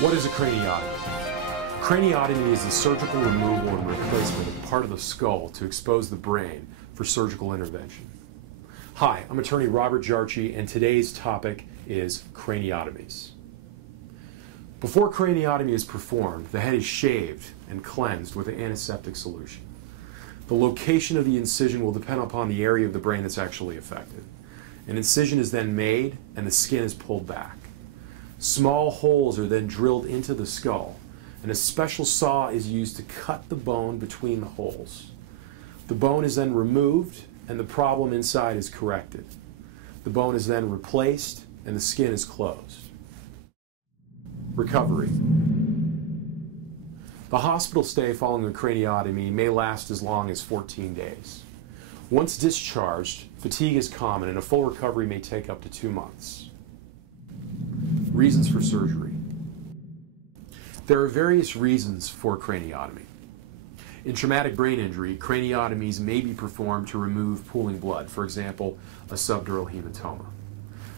What is a craniotomy? Craniotomy is the surgical removal and replacement of part of the skull to expose the brain for surgical intervention. Hi, I'm attorney Robert Jarchi, and today's topic is craniotomies. Before craniotomy is performed, the head is shaved and cleansed with an antiseptic solution. The location of the incision will depend upon the area of the brain that's actually affected. An incision is then made and the skin is pulled back. Small holes are then drilled into the skull, and a special saw is used to cut the bone between the holes. The bone is then removed and the problem inside is corrected. The bone is then replaced and the skin is closed. Recovery. The hospital stay following a craniotomy may last as long as 14 days. Once discharged, fatigue is common and a full recovery may take up to 2 months. Reasons for surgery. There are various reasons for craniotomy. In traumatic brain injury, craniotomies may be performed to remove pooling blood, for example, a subdural hematoma.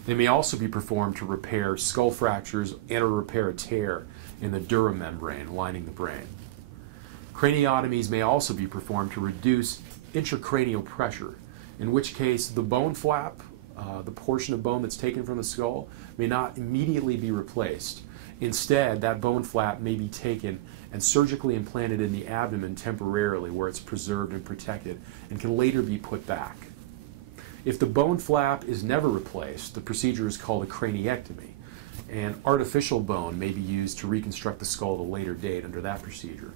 They may also be performed to repair skull fractures and or repair a tear in the dura membrane lining the brain. Craniotomies may also be performed to reduce intracranial pressure, in which case the bone flap, the portion of bone that's taken from the skull, may not immediately be replaced. Instead, that bone flap may be taken and surgically implanted in the abdomen temporarily, where it's preserved and protected and can later be put back. If the bone flap is never replaced, the procedure is called a craniectomy, and artificial bone may be used to reconstruct the skull at a later date under that procedure.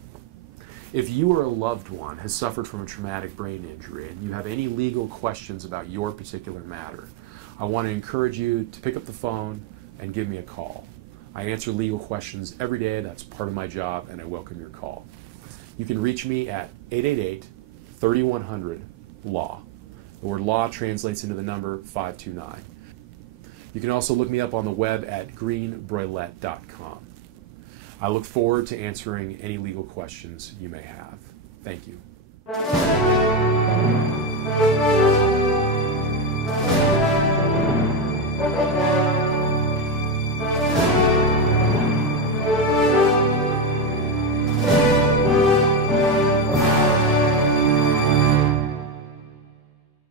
If you or a loved one has suffered from a traumatic brain injury and you have any legal questions about your particular matter, I want to encourage you to pick up the phone and give me a call. I answer legal questions every day. That's part of my job, and I welcome your call. You can reach me at 888-3100-LAW. The word law translates into the number 529. You can also look me up on the web at greenbroilette.com. I look forward to answering any legal questions you may have. Thank you.